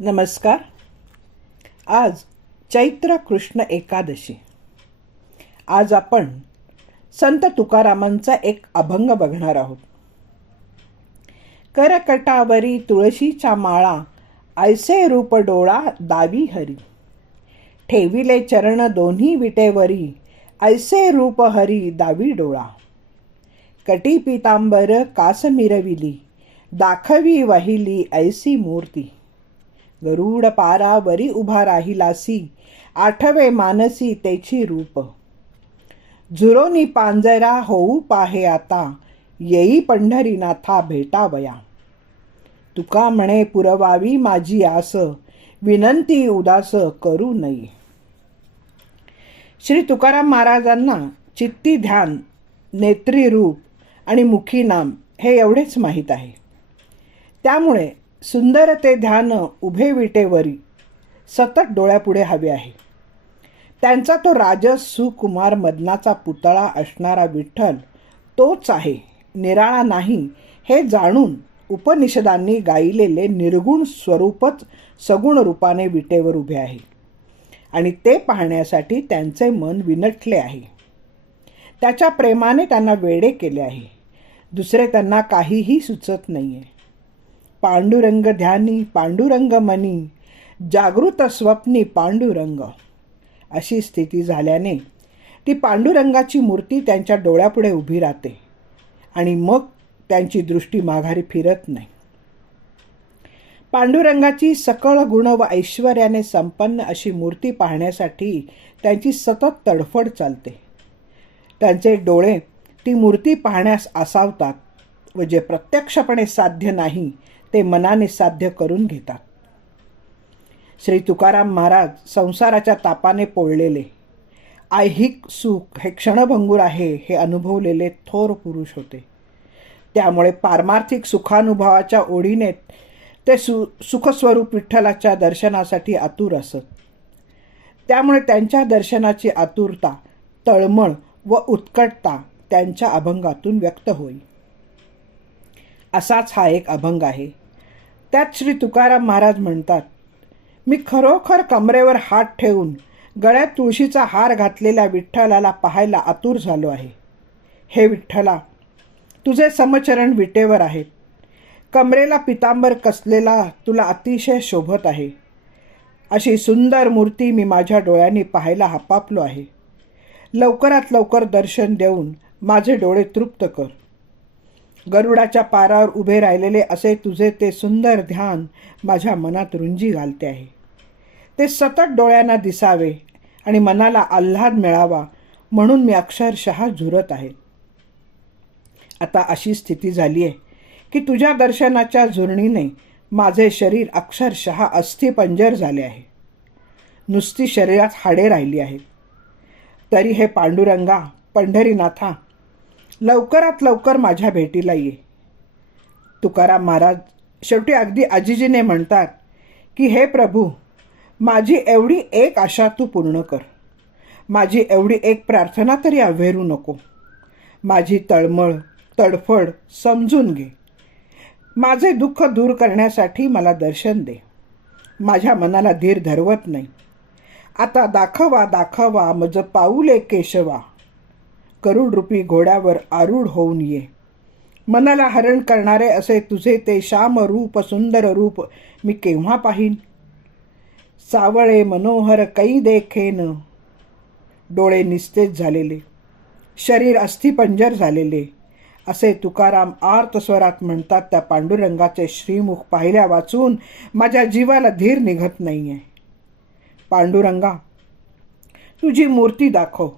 नमस्कार. आज चैत्र कृष्ण एकादशी. आज आपण संत तुकारामांचा एक अभंग बघणार आहोत. करकटावरी तुळशीच्या माळा ऐसे रूप डोळा दावी हरी. ठेविले चरण दोन्ही विटेवरी ऐसे रूप हरी दावी डोळा. कटी पितांबर कास मिरविली दाखवी वाहिली ऐसी मूर्ती. गरुड पारावरी उभा राहिलासी आठवे मानसी तेची रूप. झुरोनी पांजरा होऊ पाहे आता. येई पंढरीनाथा भेटावया. तुका म्हणे पुरवावी माझी आस. विनंती उदास करू नये. श्री तुकाराम महाराजांना चित्ती ध्यान नेत्री रूप आणि मुखी नाम हे एवढेच माहीत आहे. त्यामुळे सुंदर ते ध्यान उभे विटेवरी सतत डोळ्यापुढे हवे आहे. त्यांचा तो राजस सुकुमार मदनाचा पुतळा असणारा विठ्ठल तोच आहे. निराळा नाही. हे जाणून उपनिषदांनी गायलेले निर्गुण स्वरूपच सगुण रूपाने विटेवर उभे आहे. आणि ते पाहण्यासाठी त्यांचे मन विनटले आहे. त्याच्या प्रेमाने त्यांना वेडे केले आहे. दुसरे त्यांना काहीही सुचत नाही आहे पांडुरंग ध्यानी पांडुरंग मनी जागृत स्वप्नी पांडुरंग. अशी स्थिती झाल्याने ती पांडुरंगाची मूर्ती त्यांच्या डोळ्यापुढे उभी राहते आणि मग त्यांची दृष्टी माघारी फिरत नाही. पांडुरंगाची सकळ गुण व ऐश्वर्याने संपन्न अशी मूर्ती पाहण्यासाठी त्यांची सतत तडफड चालते. त्यांचे डोळे ती मूर्ती पाहण्यास असावतात व जे प्रत्यक्षपणे साध्य नाही ते मनाने साध्य करून घेतात. श्री तुकाराम महाराज संसाराच्या तापाने पोळलेले. ऐहिक सुख हे क्षणभंगूर आहे हे अनुभवलेले थोर पुरुष होते. त्यामुळे पारमार्थिक सुखानुभवाच्या ओढीने ते सु सुखस्वरूप विठ्ठलाच्या दर्शनासाठी आतुर असत. त्यामुळे त्यांच्या दर्शनाची आतुरता तळमळ व उत्कटता त्यांच्या अभंगातून व्यक्त होईल असाच हा एक अभंग आहे. त्यात श्री तुकाराम महाराज म्हणतात मी खरोखर कमरेवर हात ठेवून गळ्यात तुळशीचा हार घातलेल्या विठ्ठलाला पाहायला आतुर झालो आहे. हे विठ्ठला तुझे समचरण विटेवर आहेत कमरेला पितांबर कसलेला तुला अतिशय शोभत आहे. अशी सुंदर मूर्ती मी माझ्या डोळ्यांनी पाहायला हपापलो आहे. लवकरात लवकर दर्शन देऊन माझे डोळे तृप्त कर. गरुडाच्या पारावर उभे राहिलेले असे तुझे ते सुंदर ध्यान माझ्या मनात रुंजी घालते आहे. ते सतत डोळ्यांना दिसावे आणि मनाला आल्हाद मिळावा म्हणून मी अक्षरशः झुरत आहे. आता अशी स्थिती झाली आहे की तुझ्या दर्शनाच्या झुरणीने माझे शरीर अक्षरशः अस्थिपंजर झाले आहे. नुसती शरीरात हाडे राहिली आहेत. तरी हे पांडुरंगा पंढरीनाथा लवकरात लवकर माझ्या भेटीला ये. तुकाराम महाराज शेवटी अगदी आजीजीने म्हणतात की हे प्रभू माझी एवढी एक आशा तू पूर्ण कर. माझी एवढी एक प्रार्थना तरी अव्हेरू नको. माझी तळमळ तडफड समजून घे. माझे दुःख दूर करण्यासाठी मला दर्शन दे. माझ्या मनाला धीर धरवत नाही. आता दाखवा दाखवा मज पाऊले केशवा. करुडरूपी घोड्यावर आरूढ होऊन ये. मनाला हरण करणारे असे तुझे ते श्याम रूप सुंदर रूप मी केव्हा पाहीन? सावळे मनोहर कै देखेन. डोळे निस्तेज झालेले. शरीर अस्थिपंजर झालेले. असे तुकाराम आर्त स्वरात म्हणतात त्या पांडुरंगाचे श्रीमुख पाहिल्या वाचून माझ्या जीवाला धीर निघत नाही आहे पांडुरंगा तुझी मूर्ती दाखव.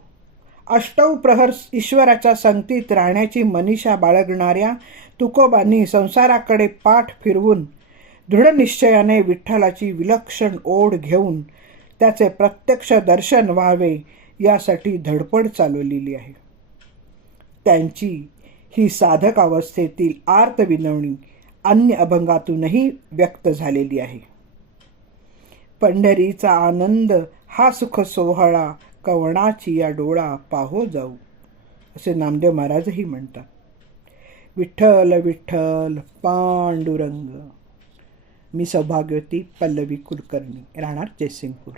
अष्टौ प्रहर ईश्वराच्या संगतीत राहण्याची मनीषा बाळगणाऱ्या तुकोबांनी संसाराकडे पाठ फिरवून दृढनिश्चयाने विठ्ठलाची विलक्षण ओढ घेऊन त्याचे प्रत्यक्ष दर्शन व्हावे यासाठी धडपड चालवलेली आहे. त्यांची ही साधक अवस्थेतील आर्त विनवणी अन्य अभंगातूनही व्यक्त झालेली आहे. पंढरीचा आनंद हा सुख सोहळा कवणाची या डोळा पाहो जाऊ असे नामदेव महाराजही म्हणतात. विठ्ठल विठ्ठल पांडुरंग. मी सौभाग्यवती पल्लवी कुलकर्णी राहणार जयसिंगपूर.